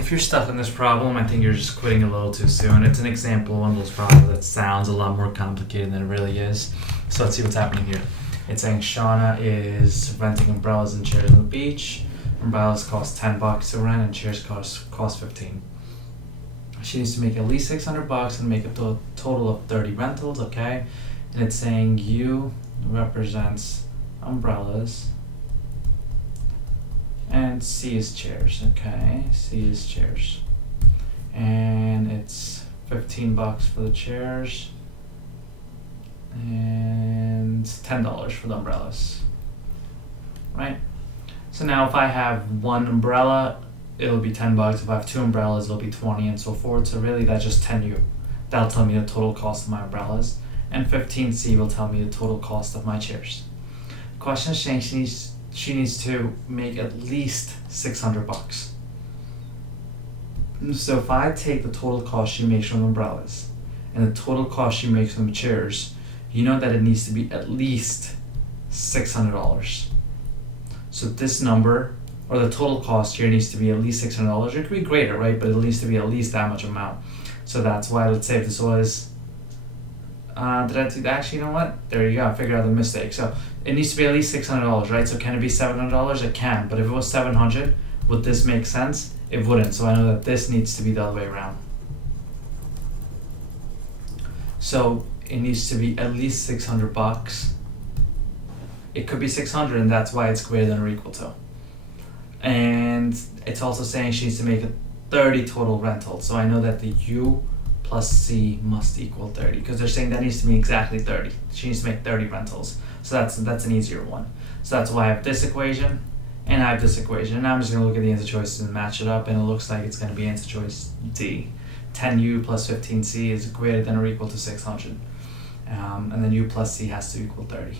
If you're stuck in this problem, I think you're just quitting a little too soon. It's an example of one of those problems that sounds a lot more complicated than it really is. So let's see what's happening here. It's saying Shauna is renting umbrellas and chairs on the beach. Umbrellas cost $10 to rent and chairs cost 15. She needs to make at least $600 and make a total of 30 rentals, okay? And it's saying U represents umbrellas and C is chairs, okay? C is chairs. And it's $15 for the chairs and $10 for the umbrellas, right? So now if I have one umbrella, it'll be $10. If I have two umbrellas, it'll be 20 and so forth. So really that's just 10U. That'll tell me the total cost of my umbrellas. And 15C will tell me the total cost of my chairs. Question is saying she needs to make at least $600. So if I take the total cost she makes from umbrellas and the total cost she makes from chairs, you know that it needs to be at least $600. So this number, or the total cost here, needs to be at least $600. It could be greater, right? But it needs to be at least that much amount. So that's why, let's say if this was, did I do that? Actually, you know what? There you go, I figured out the mistake. So it needs to be at least $600, right? So can it be $700? It can, but if it was 700, would this make sense? It wouldn't, so I know that this needs to be the other way around. So it needs to be at least $600. It could be 600, and that's why it's greater than or equal to. And it's also saying she needs to make a 30 total rentals. So I know that the U plus C must equal 30 because they're saying that needs to be exactly 30. She needs to make 30 rentals. So that's an easier one. So that's why I have this equation and I have this equation. And I'm just going to look at the answer choices and match it up, and it looks like it's going to be answer choice D. 10U plus 15C is greater than or equal to 600. And then U plus C has to equal 30.